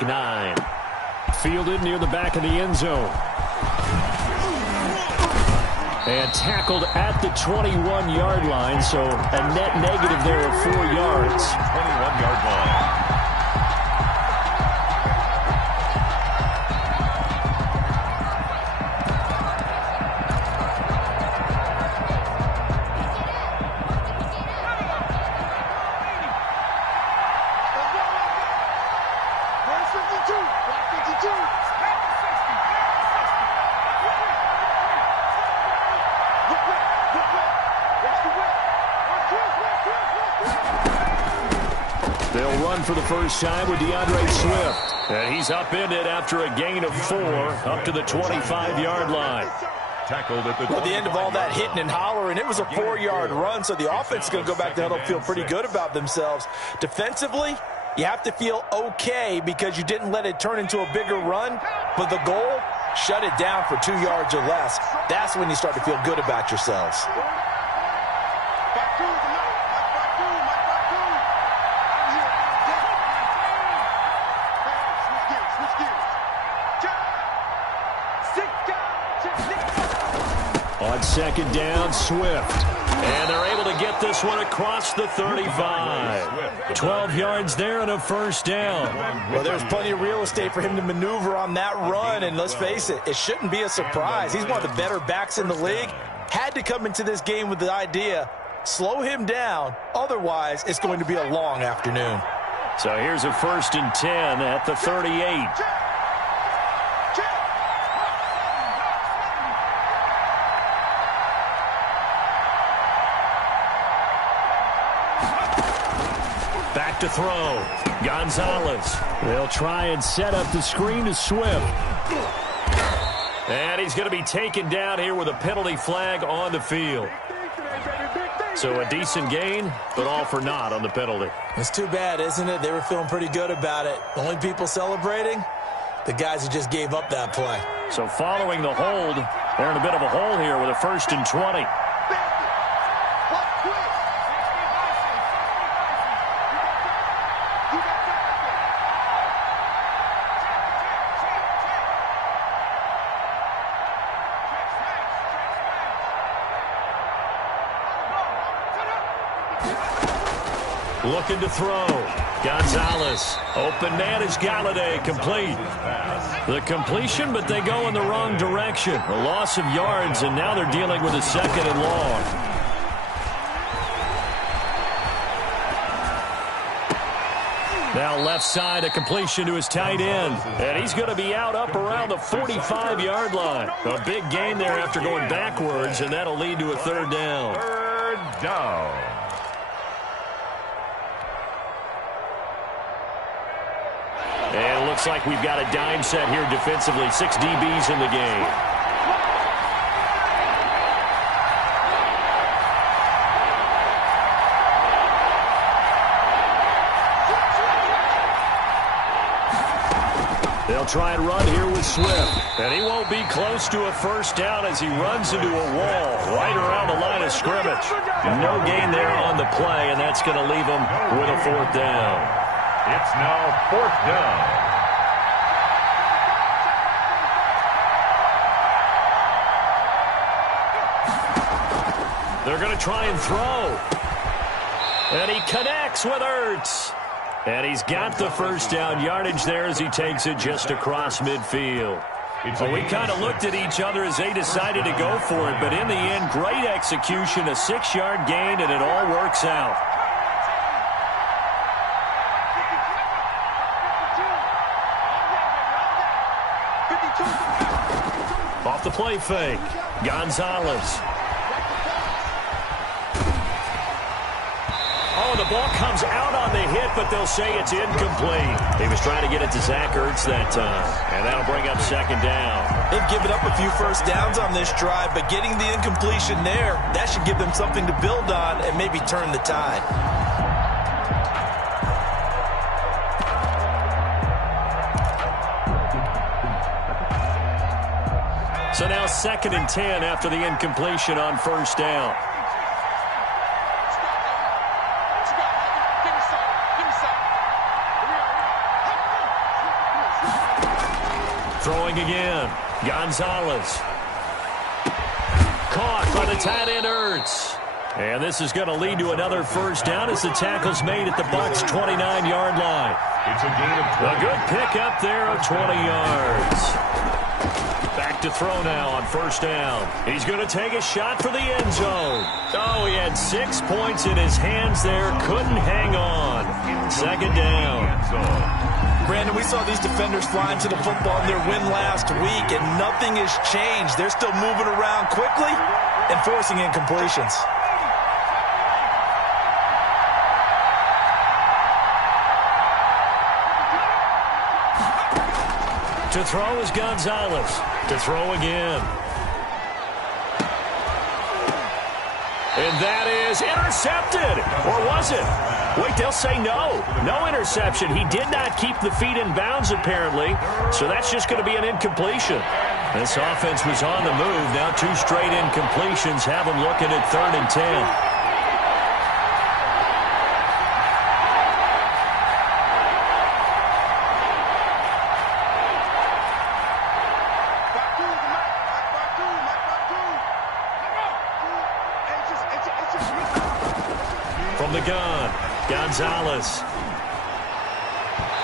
week 9. Fielded near the back of the end zone. And tackled at the 21-yard line, so a net negative there of 4 yards. 21-yard line. They'll run for the first time with DeAndre Swift. And he's upended after a gain of 4 up to the 25-yard line. Tackled at the Well, at the end of all that hitting and hollering, it was a 4-yard run, so the offense is going to go back to huddle, feel pretty good about themselves. Defensively, you have to feel okay because you didn't let it turn into a bigger run, but the goal, shut it down for 2 yards or less. That's when you start to feel good about yourselves. On second down, Swift. And they're able to get this one across the 35. 12 yards there and a first down. Well, there's plenty of real estate for him to maneuver on that run, and let's face it, it shouldn't be a surprise. He's one of the better backs in the league. Had to come into this game with the idea, slow him down, otherwise it's going to be a long afternoon. So here's a 1st and 10 at the 38. Back to throw. Gonzalez. They'll try and set up the screen to Swift. And he's going to be taken down here with a penalty flag on the field. So a decent gain, but all for naught on the penalty. It's too bad, isn't it? They were feeling pretty good about it. The only people celebrating, the guys who just gave up that play. So following the hold, they're in a bit of a hole here with a 1st and 20. Looking to throw. Gonzalez. Open man is Galladay. Complete. The completion, but they go in the wrong direction. A loss of yards, and now they're dealing with a 2nd and long. Now left side, a completion to his tight end. And he's going to be out up around the 45-yard line. A big gain there after going backwards, and that'll lead to a 3rd down. 3rd down. And it looks like we've got a dime set here defensively. 6 DBs in the game. They'll try and run here with Swift. And he won't be close to a 1st down as he runs into a wall right around the line of scrimmage. No gain there on the play, and that's going to leave him with a 4th down. It's now 4th down. They're going to try and throw. And he connects with Ertz. And he's got the 1st down yardage there as he takes it just across midfield. Well, we kind of looked at each other as they decided to go for it. But in the end, great execution, a 6-yard gain, and it all works out. Off the play fake. Gonzalez. Oh, the ball comes out on the hit, but they'll say it's incomplete. He was trying to get it to Zach Ertz that time, and that'll bring up 2nd down. They've given up a few 1st downs on this drive, but getting the incompletion there, that should give them something to build on and maybe turn the tide. So now 2nd and 10 after the incompletion on 1st down. Throwing again. Gonzalez. Caught by the tight end, Ertz. And this is going to lead to another first down as the tackle's made at the Bucs' 29-yard line. It's a gain of 20. A good pickup there of 20 yards. Back to throw now on first down. He's going to take a shot for the end zone. Oh, he had 6 points in his hands there. Couldn't hang on. Second down. Brandon, we saw these defenders flying to the football in their win last week, and nothing has changed. They're still moving around quickly and forcing incompletions. To throw is Gonzalez. To throw again. And that is intercepted. Or was it? Wait, they'll say no. No interception. He did not keep the feet in bounds, apparently. So that's just going to be an incompletion. This offense was on the move. Now 2 straight incompletions have them looking at 3rd and 10. From the gun, Gonzalez.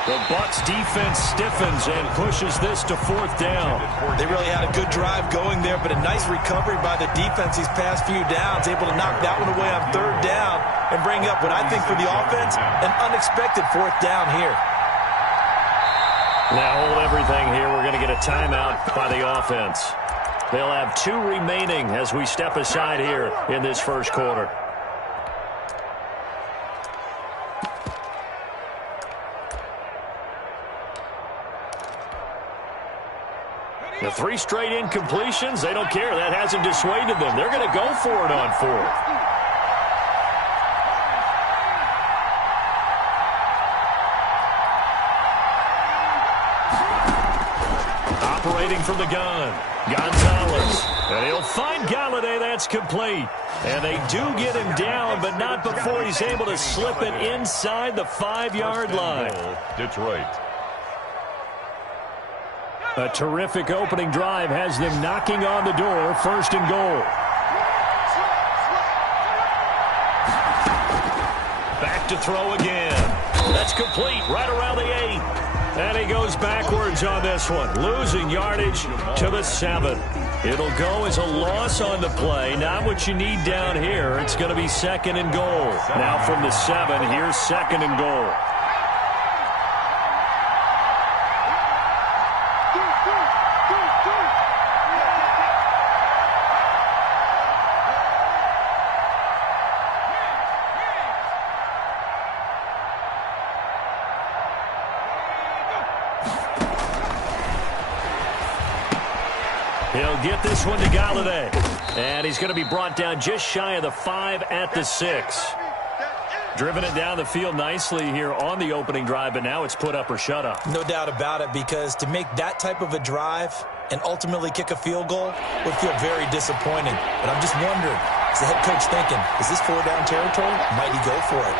The Bucs defense stiffens and pushes this to 4th down. They really had a good drive going there, but a nice recovery by the defense these past few downs, able to knock that one away on 3rd down and bring up what I think for the offense, an unexpected 4th down here. Now hold everything here. We're going to get a timeout by the offense. They'll have 2 remaining as we step aside here in this first quarter. The 3 straight incompletions, they don't care. That hasn't dissuaded them. They're going to go for it on 4th. Operating from the gun, Gonzalez. And he'll find Galladay. That's complete. And they do get him down, but not before he's able to slip it inside the 5-yard line. Detroit. A terrific opening drive has them knocking on the door. 1st and goal. Back to throw again. That's complete right around the 8. And he goes backwards on this one, losing yardage to the 7. It'll go as a loss on the play. Not what you need down here. It's going to be 2nd and goal. Now from the 7, here's 2nd and goal. He'll get this one to Galladay. And he's going to be brought down just shy of the 5 at the 6. Driven it down the field nicely here on the opening drive, but now it's put up or shut up. No doubt about it, because to make that type of a drive and ultimately kick a field goal would feel very disappointing. But I'm just wondering, is the head coach thinking, is this 4-down territory? Might he go for it?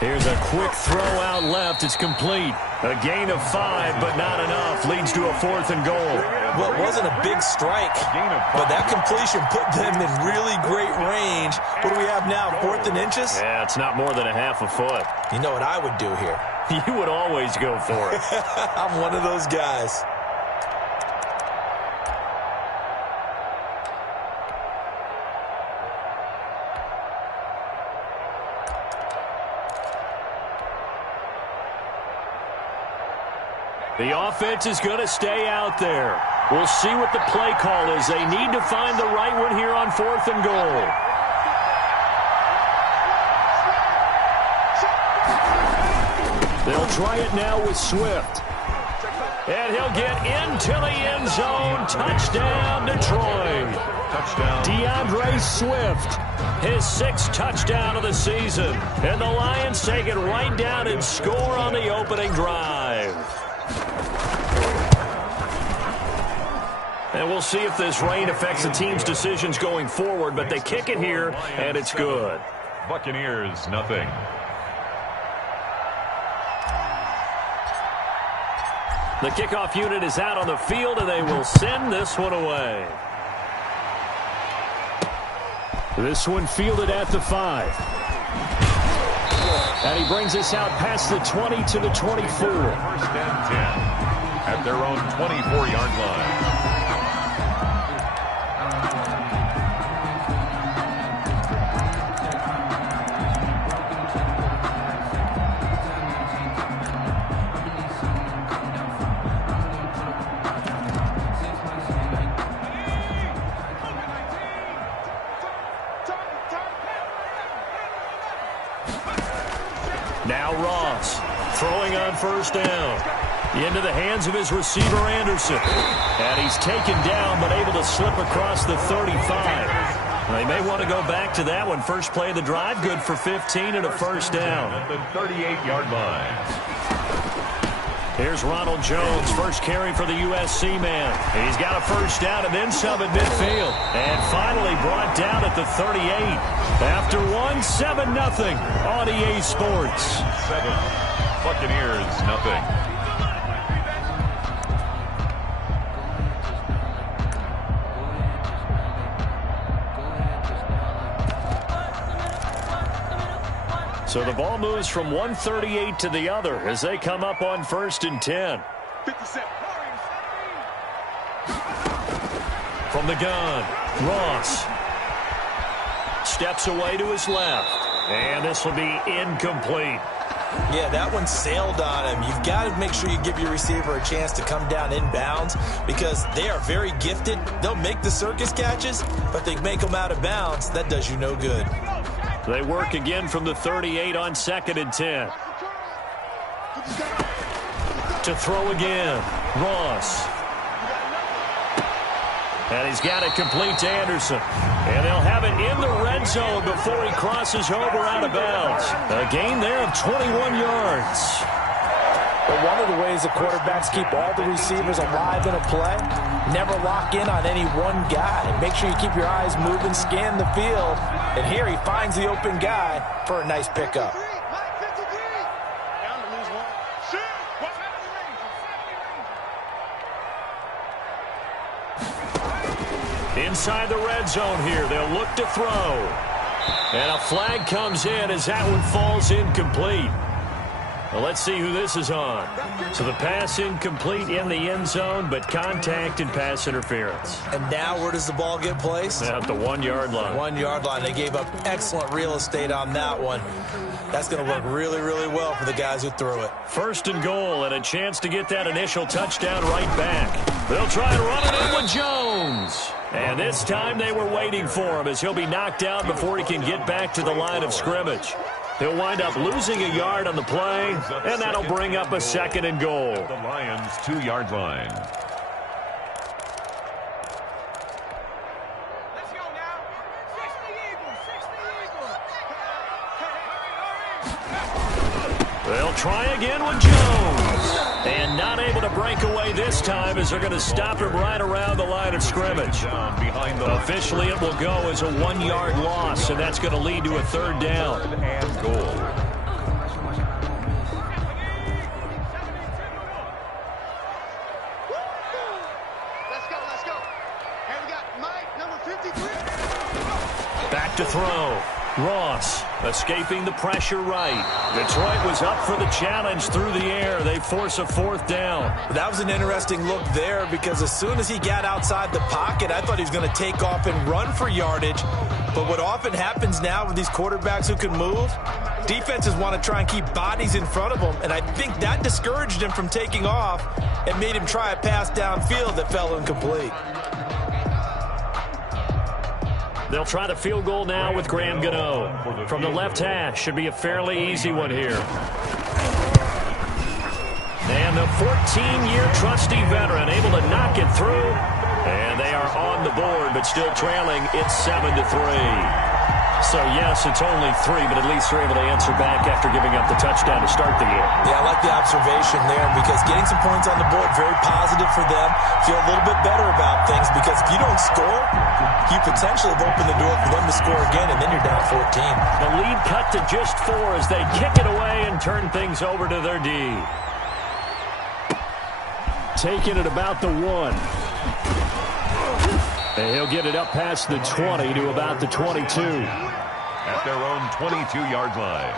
Here's a quick throw out left. It's complete. A gain of 5, but not enough. Leads to a 4th and goal. Well, it wasn't a big strike, but that completion put them in really great range. What do we have now, 4th and inches? Yeah, it's not more than a half a foot. You know what I would do here? You would always go for it. I'm one of those guys. The offense is going to stay out there. We'll see what the play call is. They need to find the right one here on 4th and goal. They'll try it now with Swift. And he'll get into the end zone. Touchdown, Detroit. Touchdown. DeAndre Swift, his 6th touchdown of the season. And the Lions take it right down and score on the opening drive. And we'll see if this rain affects the team's decisions going forward, but they kick it here, and it's good. Buccaneers, nothing. The kickoff unit is out on the field, and they will send this one away. This one fielded at the 5. And he brings us out past the 20 to the 24. First and 10 at their own 24-yard line. Now Ross throwing on first down. Into the hands of his receiver, Anderson. And he's taken down, but able to slip across the 35. They may want to go back to that one. First play of the drive, good for 15 and a first down. At the 38-yard line. Here's Ronald Jones, first carry for the USC man. He's got a first down and then some at midfield. And finally brought down at the 38. After 7-0 on EA Sports. 7. Buccaneers, nothing. So the ball moves from 138 to the other as they come up on first and 10. 57. From the gun, Ross steps away to his left. And this will be incomplete. Yeah, that one sailed on him. You've got to make sure you give your receiver a chance to come down inbounds because they are very gifted. They'll make the circus catches, but they make them out of bounds. That does you no good. They work again from the 38 on second and 10. To throw again, Ross. And he's got it complete to Anderson. And they'll have it in the red zone before he crosses over out of bounds. A gain there of 21 yards. But one of the ways the quarterbacks keep all the receivers alive in a play, never lock in on any one guy. Make sure you keep your eyes moving, scan the field. And here he finds the open guy for a nice pickup. Inside the red zone here, they'll look to throw. And a flag comes in as that one falls incomplete. Well, let's see who this is on. So the pass incomplete in the end zone, but contact and pass interference. And now where does the ball get placed? At the 1-yard line. 1-yard line. They gave up excellent real estate on that one. That's going to work really, really well for the guys who threw it. First and goal and a chance to get that initial touchdown right back. They'll try and run it in with Jones. And this time they were waiting for him as he'll be knocked out before he can get back to the line of scrimmage. He'll wind up losing a yard on the play, and that'll bring up a second and goal. The Lions' 2-yard line. Let's go now. 60 Eagles. They'll try again with Jones. And not able to break away this time as they're going to stop him right around the line of scrimmage. Officially, it will go as a 1-yard loss, and that's going to lead to a third down. And goal. Let's go. And we got Mike, number 53. Back to throw. Ross escaping the pressure right. Detroit was up for the challenge through the air. They force a fourth down. That was an interesting look there because as soon as he got outside the pocket, I thought he was going to take off and run for yardage. But what often happens now with these quarterbacks who can move, defenses want to try and keep bodies in front of them. And I think that discouraged him from taking off and made him try a pass downfield that fell incomplete. They'll try the field goal now with Graham Gano. From the left hash, should be a fairly easy one here. And the 14-year trusty veteran able to knock it through. And they are on the board, but still trailing. It's 7-3. So, yes, it's only 3, but at least they're able to answer back after giving up the touchdown to start the game. Yeah, I like the observation there because getting some points on the board, very positive for them. Feel a little bit better about things because if you don't score, you potentially have opened the door for them to score again, and then you're down 14. The lead cut to just 4 as they kick it away and turn things over to their D. Taking it about the 1. And he'll get it up past the 20 to about the 22. At their own 22-yard line.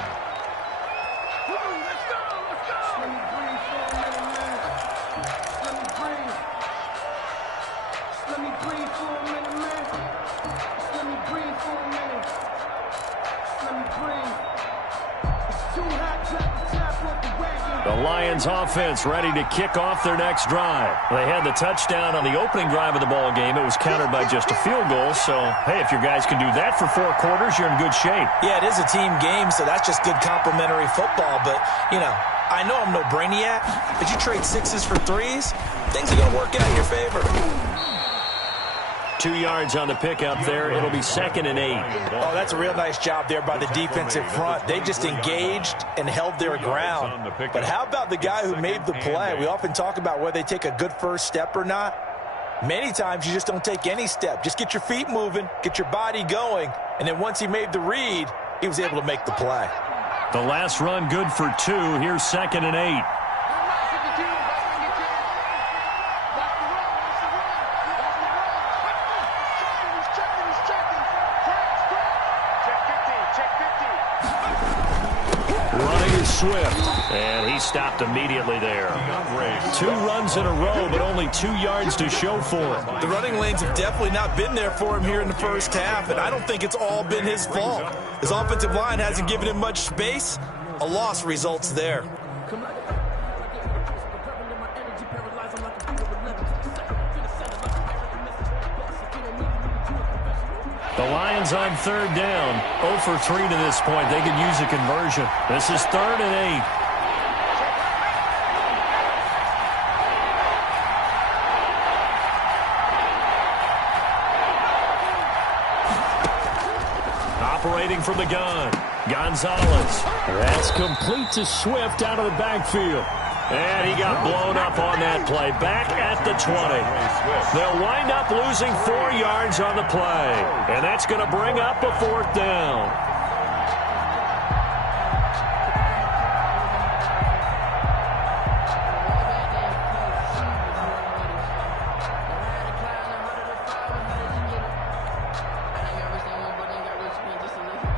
The Lions offense ready to kick off their next drive. They had the touchdown on the opening drive of the ball game. It was countered by just a field goal. So, hey, if your guys can do that for 4 quarters, you're in good shape. Yeah, it is a team game, so that's just good complimentary football. But, you know, I know I'm no brainiac, but you trade 6s for 3s, things are going to work out in your favor. 2 yards on the pickup there. It'll be 2nd and 8. Oh, that's a real nice job there by the defensive front. They just engaged and held their ground. But how about the guy who made the play? We often talk about whether they take a good first step or not. Many times you just don't take any step. Just get your feet moving, get your body going, and then once he made the read, he was able to make the play. The last run good for 2. Here's 2nd and 8. Swift, and he stopped immediately there. 2 runs in a row, but only 2 yards to show for it. The running lanes have definitely not been there for him here in the first half, and I don't think it's all been his fault. His offensive line hasn't given him much space. A loss results there. The Lions on 3rd down. 0 for 3 to this point. They could use a conversion. This is 3rd and 8. Operating from the gun, Gonzalez. That's complete to Swift out of the backfield. And he got blown up on that play. Back at the 20. They'll wind up losing 4 yards on the play. And that's going to bring up a 4th down.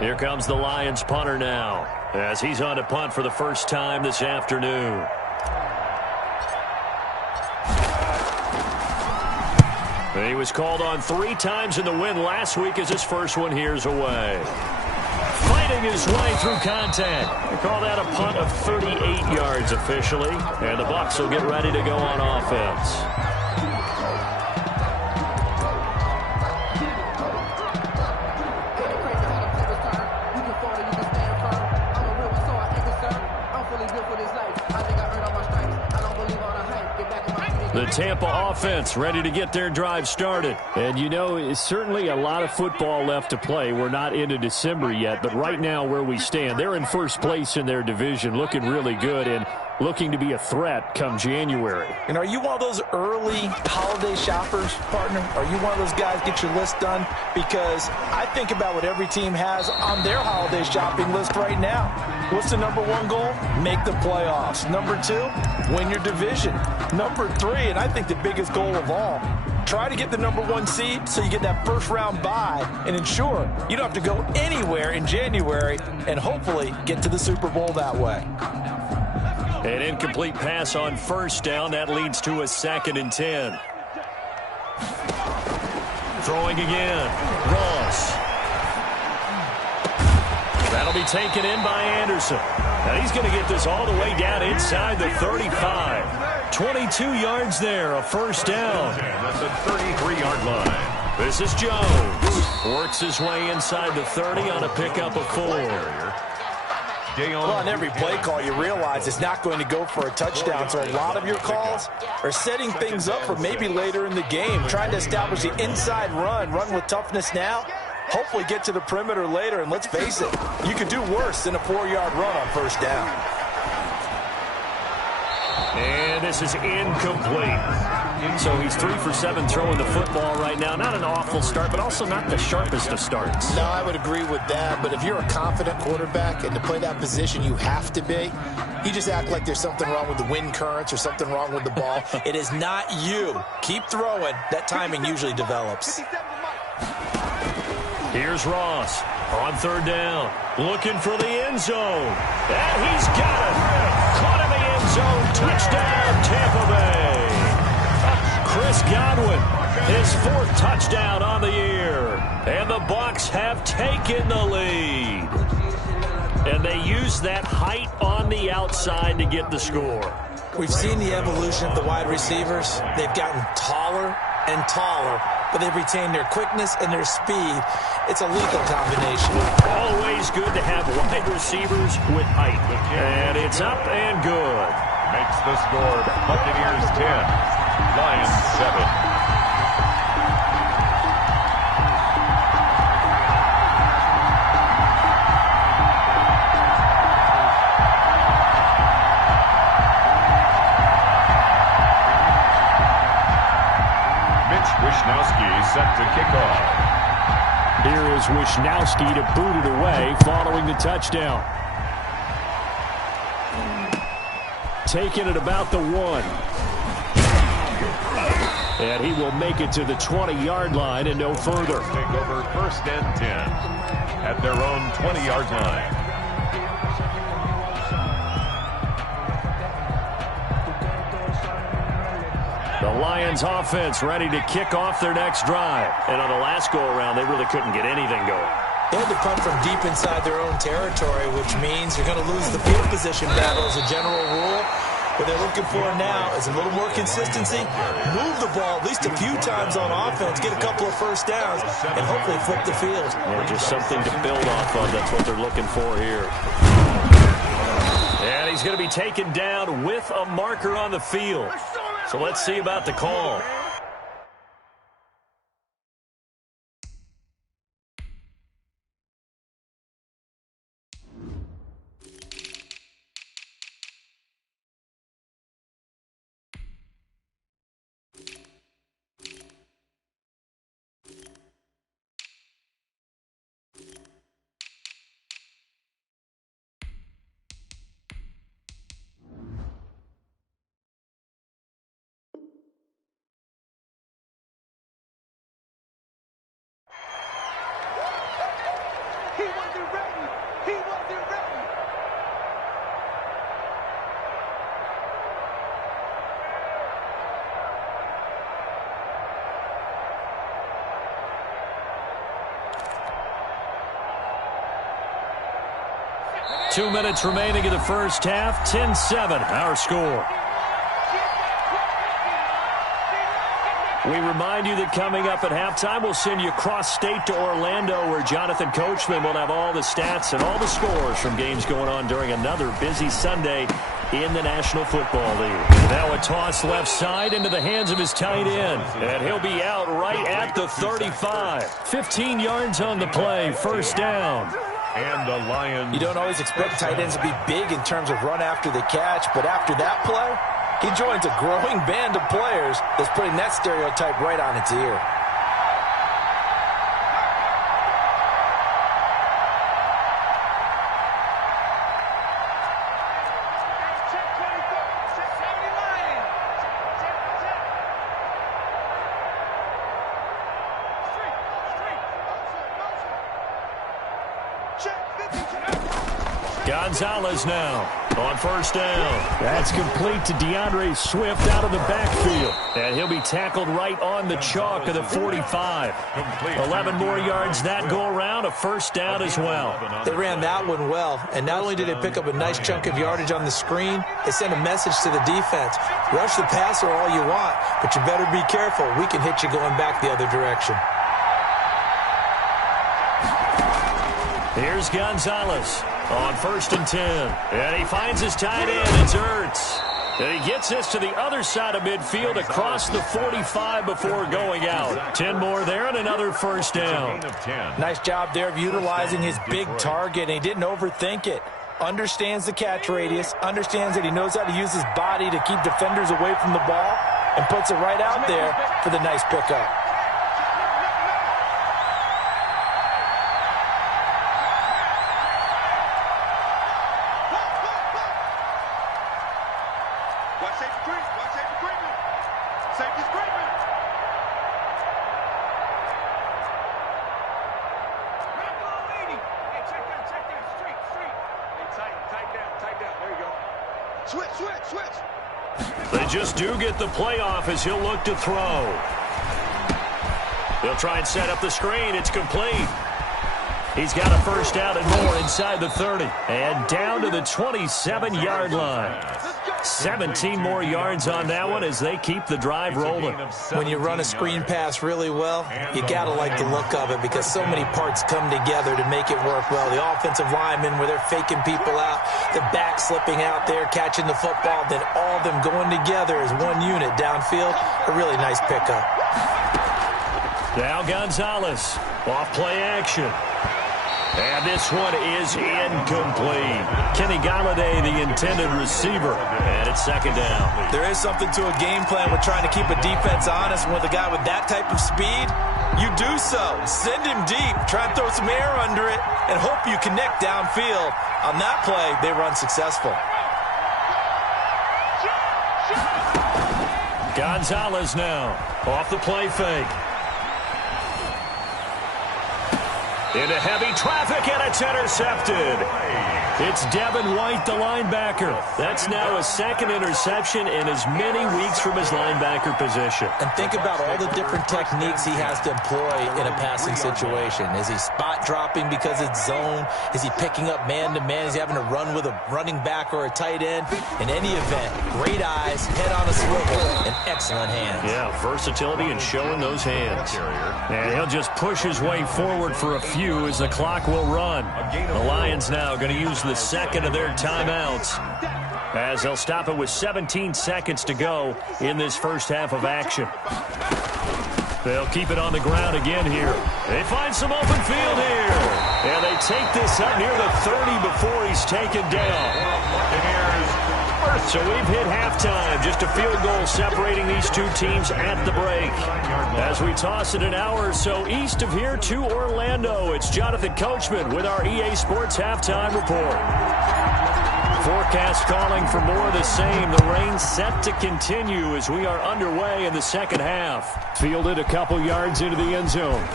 Here comes the Lions punter now, as he's on to punt for the first time this afternoon. He was called on 3 times in the win last week as his first one here's away. Fighting his way through contact. They call that a punt of 38 yards officially, and the Bucs will get ready to go on offense. The Tampa offense ready to get their drive started. And, you know, it's certainly a lot of football left to play. We're not into December yet, but right now where we stand, they're in first place in their division, looking really good and looking to be a threat come January. And are you one of those early holiday shoppers, partner? Are you one of those guys get your list done? Because I think about what every team has on their holiday shopping list right now. What's the #1 goal? Make the playoffs. #2, win your division. #3, and I think the biggest goal of all, try to get the #1 seed so you get that first round bye and ensure you don't have to go anywhere in January and hopefully get to the Super Bowl that way. An incomplete pass on first down. That leads to a 2nd and 10. Throwing again. Ross. That'll be taken in by Anderson. Now he's going to get this all the way down inside the 35. 22 yards there, a first down. That's a 33-yard line. This is Jones. Works his way inside the 30 on a pickup of 4. Well, on every play call, you realize it's not going to go for a touchdown, so a lot of your calls are setting things up for maybe later in the game, trying to establish the inside run with toughness now, hopefully get to the perimeter later, and let's face it, you could do worse than a 4-yard run on first down. And this is incomplete. So he's 3 for 7 throwing the football right now. Not an awful start, but also not the sharpest of starts. No, I would agree with that. But if you're a confident quarterback and to play that position you have to be, you just act like there's something wrong with the wind currents or something wrong with the ball. It is not you. Keep throwing. That timing usually develops. Here's Ross on third down. Looking for the end zone. And he's got it. Caught in the end zone. Touchdown, Tampa Bay. Chris Godwin, his 4th touchdown on the year. And the Bucs have taken the lead. And they use that height on the outside to get the score. We've seen the evolution of the wide receivers. They've gotten taller and taller, but they've retained their quickness and their speed. It's a lethal combination. Always good to have wide receivers with height. And it's up and good. Makes the score Buccaneers 10. Lions 7. Mitch Wishnowsky set to kick off. Here is Wishnowsky to boot it away following the touchdown. Taking it about the 1. And he will make it to the 20-yard line and no further. Take over 1st and 10 at their own 20-yard line. The Lions offense ready to kick off their next drive. And on the last go-around, they really couldn't get anything going. They had to punt from deep inside their own territory, which means you're going to lose the field position battle as a general rule. What they're looking for now is a little more consistency, move the ball at least a few times on offense, get a couple of first downs, and hopefully flip the field. Or just something to build off of. That's what they're looking for here. And he's going to be taken down with a marker on the field. So let's see about the call. Two minutes remaining in the first half. 10-7, our score. We remind you that coming up at halftime, we'll send you cross-state to Orlando, where Jonathan Coachman will have all the stats and all the scores from games going on during another busy Sunday in the National Football League. Now a toss left side into the hands of his tight end, and he'll be out right at the 35. 15 yards on the play, first down. And the Lions. You don't always expect tight ends to be big in terms of run after the catch, but after that play, he joins a growing band of players that's putting that stereotype right on its ear. Gonzalez now on first down. That's complete to DeAndre Swift out of the backfield. And he'll be tackled right on the chalk of the 45. 11 more yards that go around, a first down as well. They ran that one well, and not only did they pick up a nice chunk of yardage on the screen, they sent a message to the defense. Rush the passer all you want, but you better be careful. We can hit you going back the other direction. Here's Gonzalez on 1st and 10. And he finds his tight end. It's Ertz. And he gets this to the other side of midfield across the 45 before going out. 10 more there and another first down. Nice job there of utilizing his big target, and he didn't overthink it. Understands the catch radius, understands that he knows how to use his body to keep defenders away from the ball, and puts it right out there for the nice pickup. They just do get the playoff as he'll look to throw. They'll try and set up the screen. It's complete. He's got a first down and more inside the 30. And down to the 27-yard line. 17 more yards on that one as they keep the drive rolling. When you run a screen pass really well, you got to like the look of it because so many parts come together to make it work well. The offensive linemen, where they're faking people out, the back slipping out there, catching the football, then all of them going together as one unit downfield. A really nice pickup. Now Gonzalez, off play action. And this one is incomplete. Kenny Galladay, the intended receiver, and it's second down. There is something to a game plan with trying to keep a defense honest. With a guy with that type of speed, you do so. Send him deep, try and throw some air under it, and hope you connect downfield. On that play, they run successful. Gonzalez now, off the play fake. Into heavy traffic, and it's intercepted. It's Devin White, the linebacker. That's now a second interception in as many weeks from his linebacker position. And think about all the different techniques he has to employ in a passing situation. Is he spot dropping because it's zone? Is he picking up man-to-man? Is he having to run with a running back or a tight end? In any event, great eyes, head on a swivel, and excellent hands. Yeah, versatility and showing those hands. And he'll just push his way forward for a few as the clock will run. The Lions now going to use the second of their timeouts as they'll stop it with 17 seconds to go in this first half of action. They'll keep it on the ground again here. They find some open field here. And they take this up near the 30 before he's taken down. So we've hit halftime. Just a field goal separating these two teams at the break. As we toss it an hour or so east of here to Orlando, it's Jonathan Coachman with our EA Sports Halftime Report. Forecast calling for more of the same. The rain set to continue as we are underway in the second half. Fielded a couple yards into the end zone.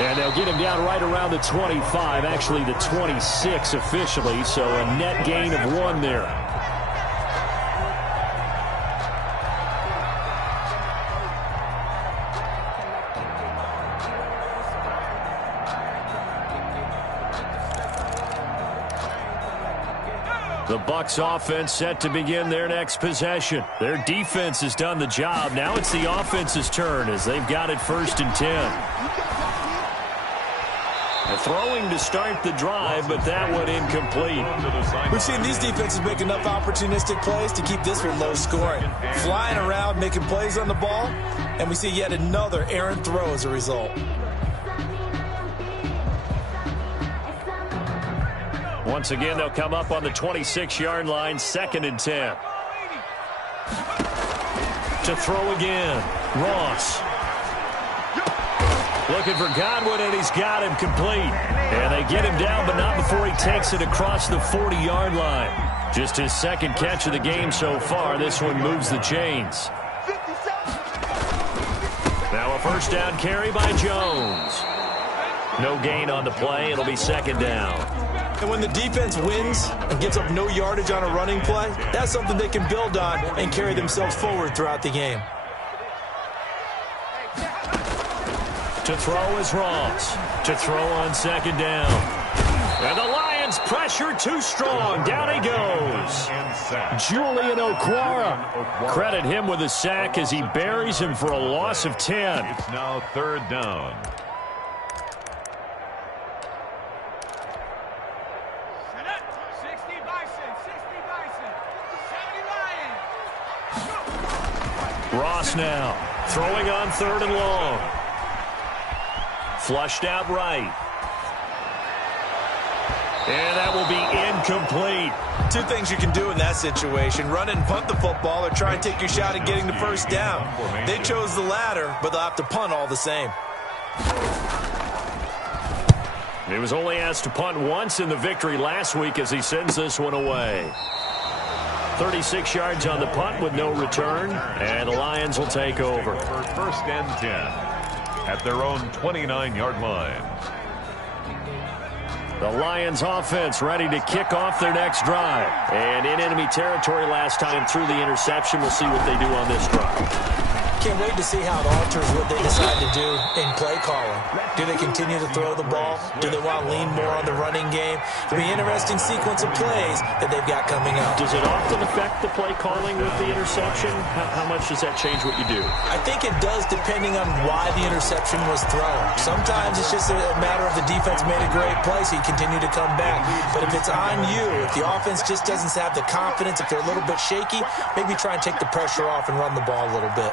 And they'll get him down right around the 25, actually the 26 officially, so a net gain of 1 there. The Bucs offense set to begin their next possession. Their defense has done the job. Now it's the offense's turn as they've got it 1st and 10. Throwing to start the drive, but that one incomplete. We've seen these defenses make enough opportunistic plays to keep this one low scoring. Flying around, making plays on the ball, and we see yet another errant throw as a result. Once again, they'll come up on the 26-yard line, 2nd and 10. To throw again, Ross. Looking for Godwin, and he's got him complete. And they get him down, but not before he takes it across the 40-yard line. Just his second catch of the game so far. This one moves the chains. Now a first down carry by Jones. No gain on the play. It'll be 2nd down. And when the defense wins and gives up no yardage on a running play, that's something they can build on and carry themselves forward throughout the game. To throw is Ross. To throw on 2nd down. And the Lions pressure too strong. Down he goes. Julian Okwara. Credit him with a sack as he buries him for a loss of 10. It's now 3rd down. Ross now throwing on 3rd and long. Flushed out right. And that will be incomplete. Two things you can do in that situation: run and punt the football, or try and take your shot at getting the first down. They chose the latter, but they'll have to punt all the same. He was only asked to punt once in the victory last week as he sends this one away. 36 yards on the punt with no return, and the Lions will take over. 1st and 10 at their own 29-yard line. The Lions offense ready to kick off their next drive. And in enemy territory last time through the interception. We'll see what they do on this drive. Can't wait to see how it alters what they decide to do in play calling. Do they continue to throw the ball? Do they want to lean more on the running game? It'll be an interesting sequence of plays that they've got coming up. Does it often affect the play calling with the interception? How much does that change what you do? I think it does, depending on why the interception was thrown. Sometimes it's just a matter of the defense made a great play, so you continue to come back. But if it's on you, if the offense just doesn't have the confidence, if they're a little bit shaky, maybe try and take the pressure off and run the ball a little bit.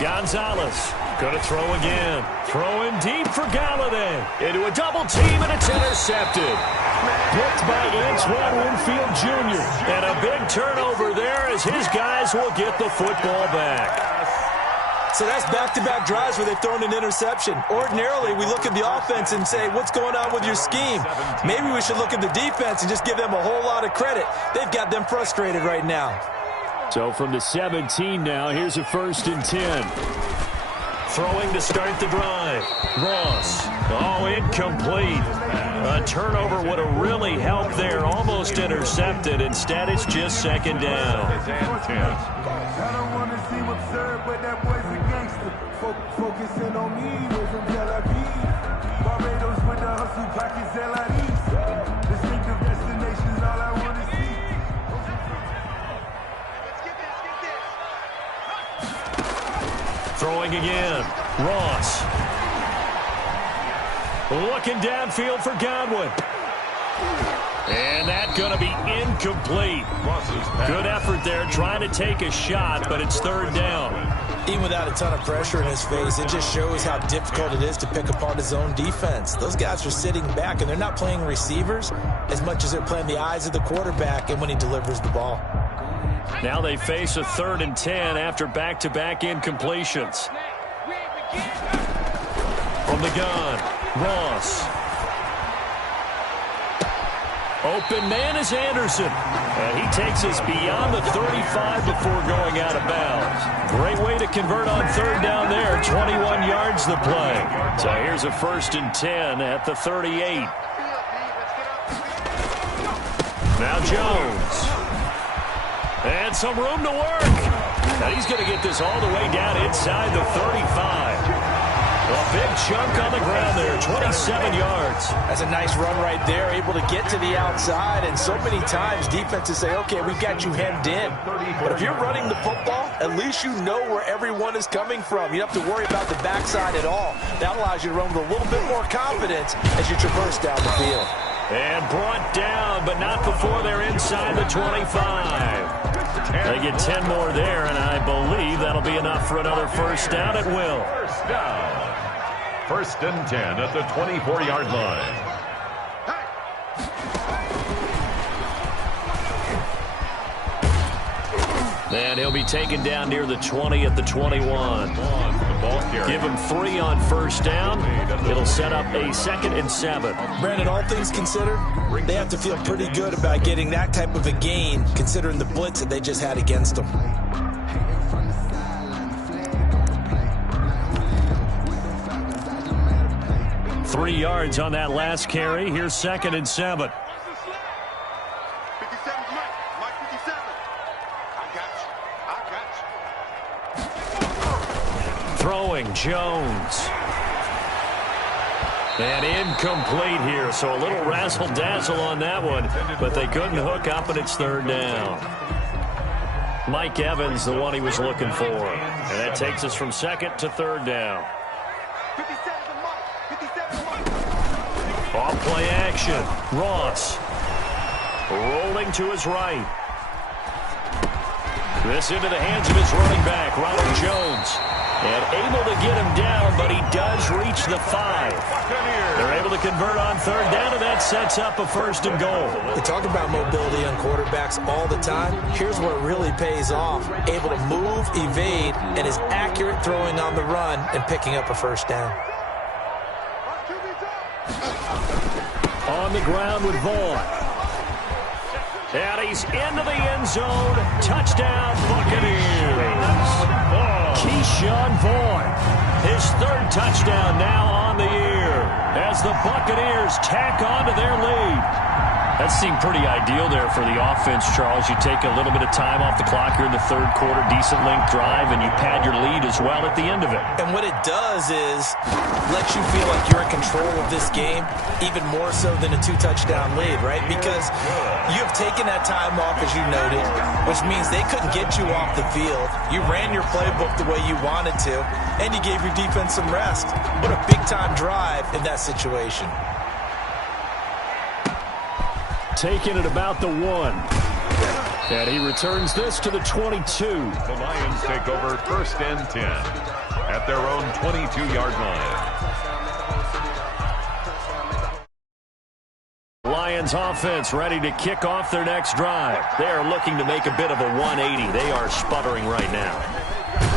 Gonzalez going to throw again. Throwing deep for Galladay. Into a double team, and it's intercepted. Picked by Antoine Winfield Jr. And a big turnover there as his guys will get the football back. So that's back-to-back drives where they've thrown an interception. Ordinarily, we look at the offense and say, what's going on with your scheme? Maybe we should look at the defense and just give them a whole lot of credit. They've got them frustrated right now. So from the 17 now, here's a 1st and 10. Throwing to start the drive. Ross. Oh, incomplete. A turnover would have really helped there. Almost intercepted. Instead, it's just 2nd down. I don't want to seem absurd, but that boy's a gangster. Focusing on me, we're from Tel Aviv. Barbados with the hustle, pockets LIDs. Distinctive destinations, all I want to see. Throwing again. Ross. Looking downfield for Godwin. And that's going to be incomplete. Good effort there trying to take a shot, but it's 3rd down. Even without a ton of pressure in his face, it just shows how difficult it is to pick apart his own defense. Those guys are sitting back, and they're not playing receivers as much as they're playing the eyes of the quarterback and when he delivers the ball. Now they face a 3rd and 10 after back-to-back incompletions. From the gun, Ross. Open man is Anderson. And he takes us beyond the 35 before going out of bounds. Great way to convert on 3rd down there. 21 yards the play. So here's a 1st and 10 at the 38. Now Jones. And some room to work. Now he's going to get this all the way down inside the 35. A big chunk on the ground there, 27 yards. That's a nice run right there, able to get to the outside. And so many times defenses say, okay, we've got you hemmed in. But if you're running the football, at least you know where everyone is coming from. You don't have to worry about the backside at all. That allows you to run with a little bit more confidence as you traverse down the field. And brought down, but not before they're inside the 25. They get 10 more there, and I believe that'll be enough for another 1st down at will. 1st down. 1st and 10 at the 24-yard line. And he'll be taken down near the 20 at the 21. Give him 3 on 1st down. It'll set up a 2nd and 7. Brandon, all things considered, they have to feel pretty good about getting that type of a gain, considering the blitz that they just had against them. Three yards on that last carry. Here's 2nd and 7. 57, Mike 57. I got you. Throwing Jones. And incomplete here, so a little razzle-dazzle on that one, but they couldn't hook up, and it's third down. Mike Evans, the one he was looking for. And that takes us from second to third down. Off play action. Ross rolling to his right. This into the hands of his running back, Ronald Jones. And able to get him down, but he does reach the 5. They're able to convert on third down, and that sets up a first and goal. We talk about mobility on quarterbacks all the time. Here's where it really pays off. Able to move, evade, and is accurate throwing on the run and picking up a first down. On the ground with Vaughn. And he's into the end zone. Touchdown, Buccaneers. Keyshawn Vaughn, his third touchdown now on the year as the Buccaneers tack on to their lead. That seemed pretty ideal there for the offense, Charles. You take a little bit of time off the clock here in the third quarter, decent length drive, and you pad your lead as well at the end of it. And what it does is let you feel like you're in control of this game, even more so than a 2-touchdown lead, right? Because you have taken that time off, as you noted, which means they couldn't get you off the field. You ran your playbook the way you wanted to, and you gave your defense some rest. What a big-time drive in that situation. Taking it about the 1. And he returns this to the 22. The Lions take over first and 10 at their own 22-yard line. Lions offense ready to kick off their next drive. They are looking to make a bit of a 180. They are sputtering right now.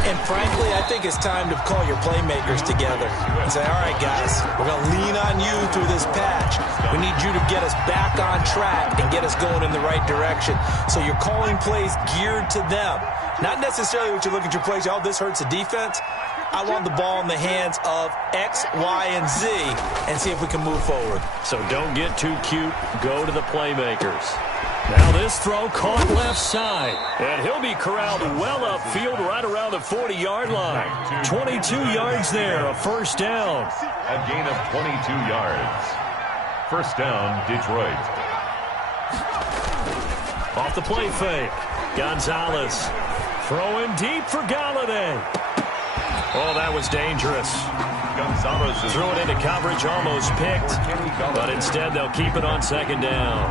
And frankly, I think it's time to call your playmakers together and say, all right, guys, we're going to lean on you through this patch. We need you to get us back on track and get us going in the right direction. So you're calling plays geared to them. Not necessarily what you look at your plays, oh, this hurts the defense. I want the ball in the hands of X, Y, and Z and see if we can move forward. So don't get too cute. Go to the playmakers. Now this throw caught left side. And he'll be corralled well upfield right around the 40-yard line. 22 yards there, a first down. A gain of 22 yards. First down, Detroit. Off the play fake. Gonzalez throwing deep for Galladay. Oh, that was dangerous. Gonzalez threw it into coverage, almost picked. But instead they'll keep it on second down.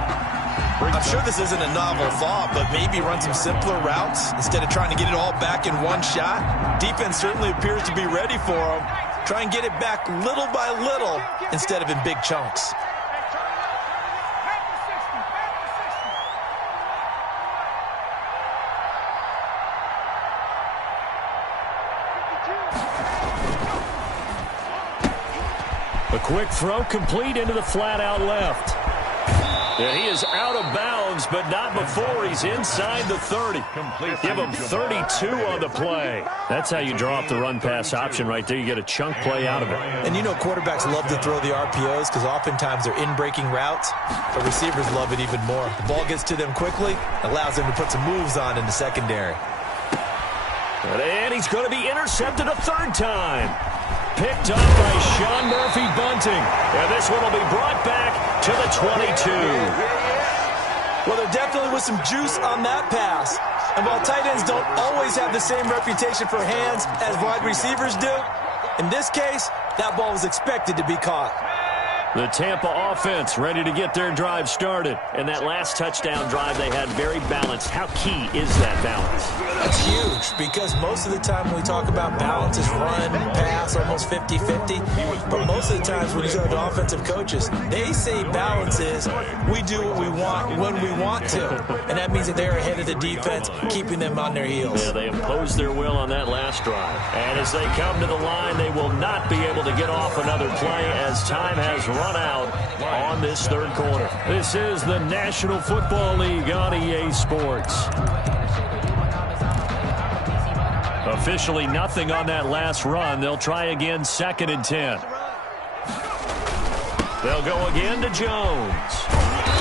I'm sure this isn't a novel thought, but maybe run some simpler routes instead of trying to get it all back in one shot. Defense certainly appears to be ready for them. Try and get it back little by little instead of in big chunks. A quick throw complete into the flat out left. And he is out of bounds, but not before he's inside the 30. Give him 32 on the play. That's how you draw up the run-pass option right there. You get a chunk play out of it. And you know quarterbacks love to throw the RPOs because oftentimes they're in-breaking routes, but receivers love it even more. The ball gets to them quickly, allows them to put some moves on in the secondary. And he's going to be intercepted a third time. Picked up by Sean Murphy-Bunting. And this one will be brought back to the 22. Well, there definitely was some juice on that pass. And while tight ends don't always have the same reputation for hands as wide receivers do, in this case, that ball was expected to be caught. The Tampa offense ready to get their drive started. And that last touchdown drive they had very balanced. How key is that balance? That's huge because most of the time when we talk about balance is run, pass, almost 50-50. But most of the times when you talk to offensive coaches, they say balance is we do what we want when we want to. And that means that they're ahead of the defense, keeping them on their heels. Yeah, they imposed their will on that last drive. And as they come to the line, they will not be able to get off another play as time has run out on this third quarter. This is the National Football League on EA Sports. Officially nothing on that last run. They'll try again, 2nd and 10. They'll go again to Jones.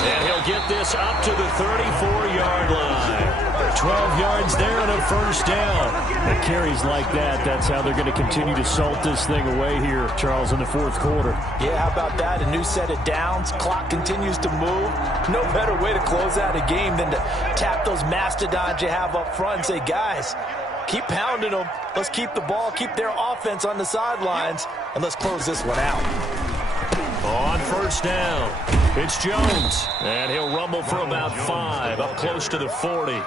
And he'll get this up to the 34-yard line. 12 yards there and a first down. And carries like that, that's how they're going to continue to salt this thing away here, Charles, in the fourth quarter. Yeah, how about that? A new set of downs. Clock continues to move. No better way to close out a game than to tap those mastodons you have up front and say, guys, keep pounding them. Let's keep the ball, keep their offense on the sidelines, and let's close this one out. On first down, it's Jones, and he'll rumble for about 5, up close to the 40.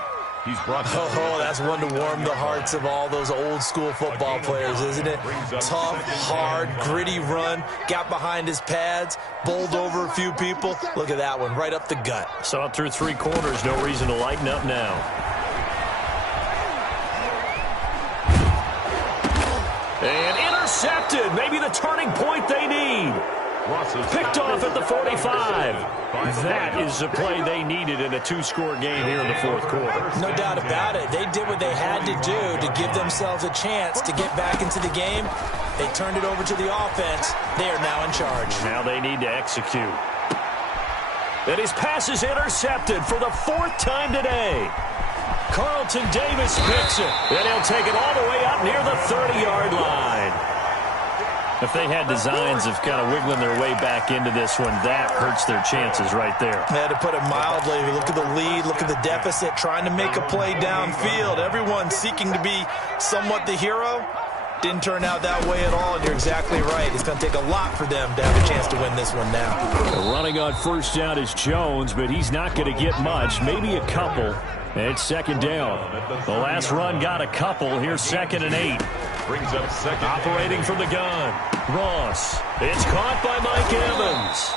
He's brought Oh, that's one to warm the hearts of all those old-school football players, isn't it? Tough, hard, gritty run, got behind his pads, bowled over a few people. Look at that one, right up the gut. Saw it through 3 quarters, no reason to lighten up now. And intercepted, maybe the turning point they need. Picked off at the 45. That is the play they needed in a 2-score game here in the fourth quarter. No doubt about it. They did what they had to do to give themselves a chance to get back into the game. They turned it over to the offense. They are now in charge. Now they need to execute. And his pass is intercepted for the 4th time today. Carlton Davis picks it. And he'll take it all the way up near the 30-yard line. If they had designs of kind of wiggling their way back into this one, that hurts their chances right there. Yeah, to put it mildly, look at the lead, look at the deficit, trying to make a play downfield. Everyone seeking to be somewhat the hero. Didn't turn out that way at all, and you're exactly right. It's going to take a lot for them to have a chance to win this one now. Running on first down is Jones, but he's not going to get much, maybe a couple. It's second down. The last run got a couple. Here's 2nd and 8. Brings up second. Operating from the gun. Ross. It's caught by Mike Evans.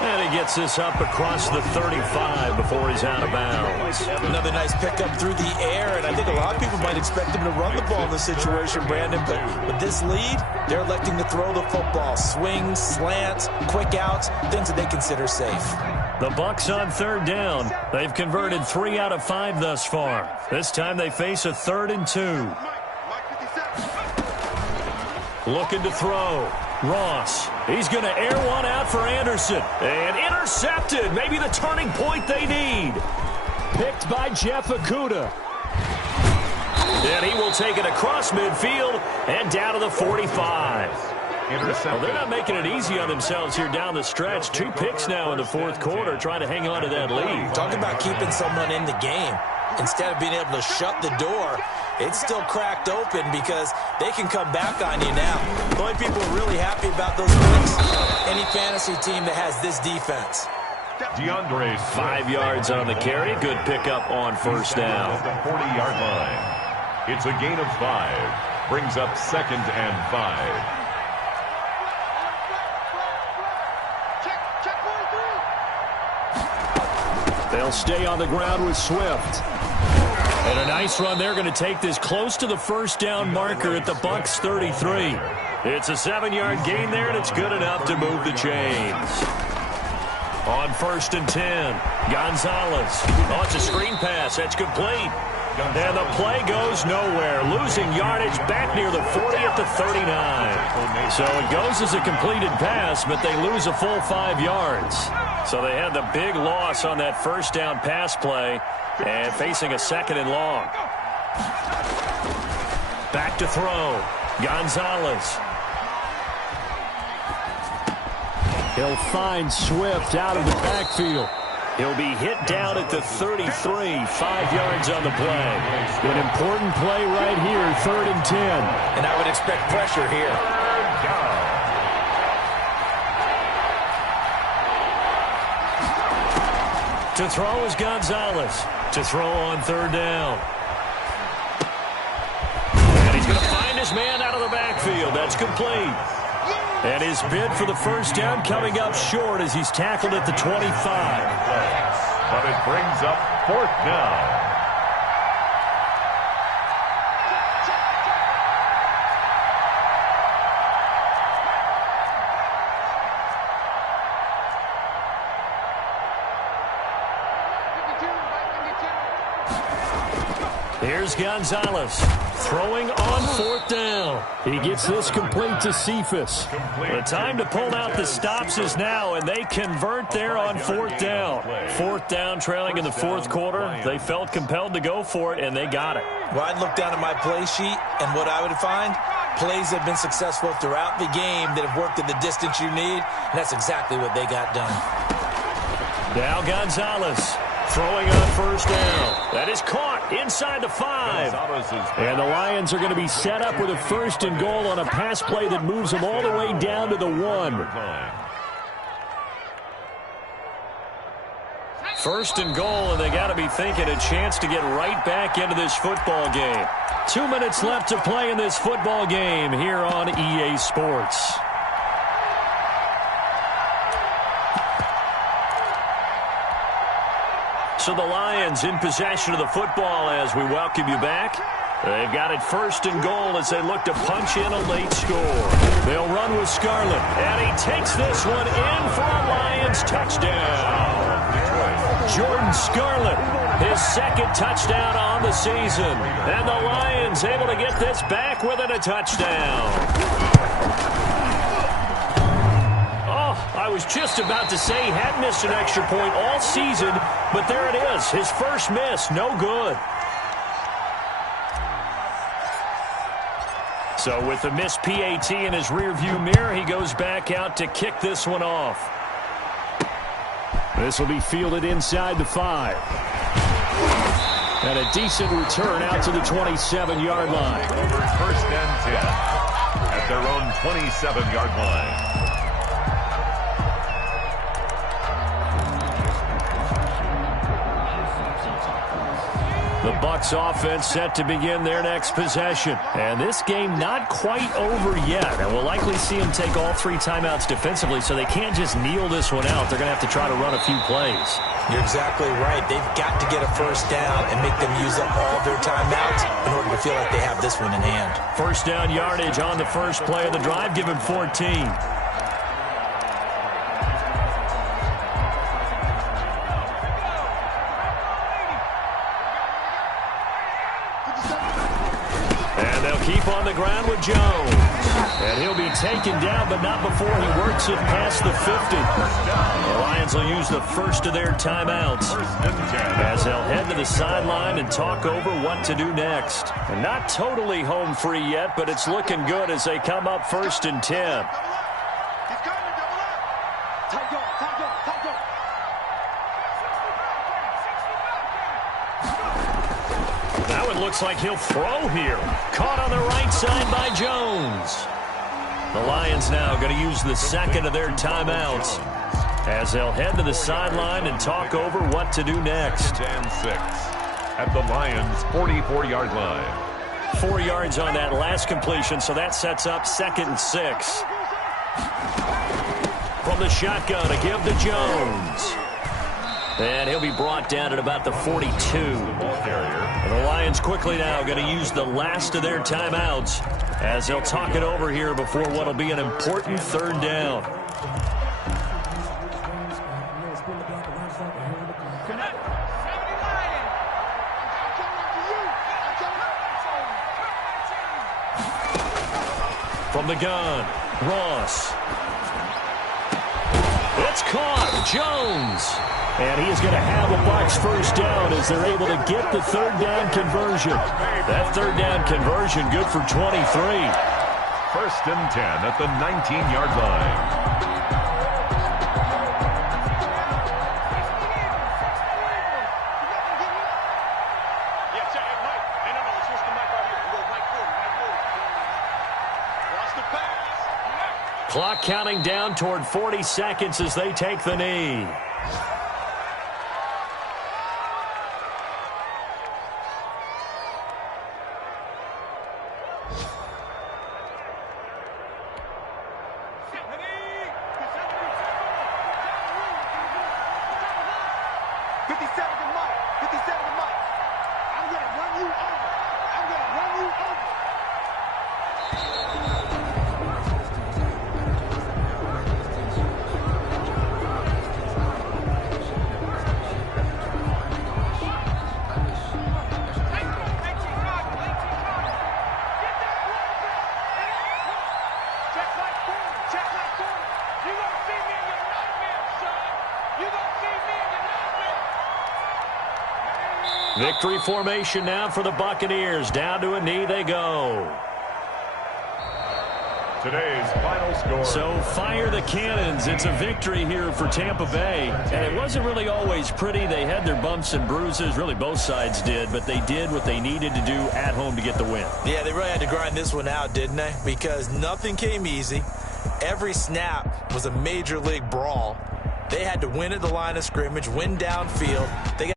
And he gets this up across the 35 before he's out of bounds. Another nice pickup through the air, and I think a lot of people might expect him to run the ball in this situation, Brandon, but with this lead, they're electing to throw the football. Swings, slants, quick outs, things that they consider safe. The Bucs on 3rd down. They've converted 3 out of 5 thus far. This time they face a 3rd and 2. Looking to throw. Ross. He's going to air one out for Anderson. And intercepted. Maybe the turning point they need. Picked by Jeff Okudah. And he will take it across midfield and down to the 45. Well, they're not making it easy on themselves here down the stretch. 2 picks now in the fourth quarter, trying to hang on to that lead. Talk about keeping someone in the game. Instead of being able to shut the door, it's still cracked open because they can come back on you now. The only people who are really happy about those picks, any fantasy team that has this defense. DeAndre 5 yards on the carry. Good pickup on first down. At the 40-yard line. It's a gain of 5. Brings up 2nd and 5. They'll stay on the ground with Swift. And a nice run. They're going to take this close to the first down marker at the Bucs 33. It's a 7-yard gain there, and it's good enough to move the chains. On 1st and 10, Gonzalez. Oh, it's a screen pass. That's complete. And the play goes nowhere. Losing yardage back near the 40 at the 39. So it goes as a completed pass, but they lose a full 5 yards. So they had the big loss on that first down pass play and facing a 2nd and long. Back to throw. Gonzalez. He'll find Swift out of the backfield. He'll be hit down at the 33, 5 yards on the play. An important play right here, 3rd and 10. And I would expect pressure here. To throw is Gonzalez. To throw on 3rd down. And he's going to find his man out of the backfield. That's complete. And his bid for the first down coming up short as he's tackled at the 25. But it brings up 4th down. Here's Gonzalez throwing on 4th down. He gets this complete to Cephas. The time to pull out the stops is now, and they convert there on 4th down. 4th down, trailing in the 4th quarter. They felt compelled to go for it, and they got it. Well, I'd look down at my play sheet, and what I would find, plays have been successful throughout the game that have worked at the distance you need, and that's exactly what they got done. Now Gonzalez throwing on 1st down. That is caught inside the 5. And the Lions are going to be set up with a 1st and goal on a pass play that moves them all the way down to the 1. 1st and goal, and they got to be thinking a chance to get right back into this football game. 2 minutes left to play in this football game here on EA Sports. So the Lions in possession of the football as we welcome you back. They've got it 1st and goal as they look to punch in a late score. They'll run with Scarlett, and he takes this one in for a Lions touchdown. Jordan Scarlett, his 2nd touchdown on the season. And the Lions able to get this back within a touchdown. I was just about to say he had missed an extra point all season, but there it is. His first miss, no good. So with the missed PAT in his rearview mirror, he goes back out to kick this one off. This will be fielded inside the 5. And a decent return out to the 27-yard line. Over 1st and 10 at their own 27-yard line. The Bucs offense set to begin their next possession. And this game not quite over yet. And we'll likely see them take all 3 timeouts defensively, so they can't just kneel this one out. They're going to have to try to run a few plays. You're exactly right. They've got to get a 1st down and make them use up all their timeouts in order to feel like they have this one in hand. 1st down yardage on the first play of the drive. Give him 14. Keep on the ground with Jones. And he'll be taken down, but not before he works it past the 50. The Lions will use the first of their timeouts as they'll head to the sideline and talk over what to do next. And not totally home free yet, but it's looking good as they come up 1st and 10. Looks like he'll throw here. Caught on the right side by Jones. The Lions now going to use the 2nd of their timeouts as they'll head to the sideline and talk over what to do next. 2nd and 6 at the Lions' 44-yard line. 4 yards on that last completion, so that sets up 2nd and 6. From the shotgun, a give to Jones. And he'll be brought down at about the 42. And the Lions quickly now going to use the last of their timeouts as they'll talk it over here before what will be an important 3rd down. From the gun, Ross. It's caught. Jones. And he is going to have a Bucs 1st down as they're able to get the 3rd down conversion. That 3rd down conversion good for 23. 1st and 10 at the 19-yard line. Clock counting down toward 40 seconds as they take the knee. Victory formation now for the Buccaneers. Down to a knee they go. Today's final score. So fire the cannons. It's a victory here for Tampa Bay. And it wasn't really always pretty. They had their bumps and bruises. Really, both sides did. But they did what they needed to do at home to get the win. Yeah, they really had to grind this one out, didn't they? Because nothing came easy. Every snap was a major league brawl. They had to win at the line of scrimmage, win downfield. They got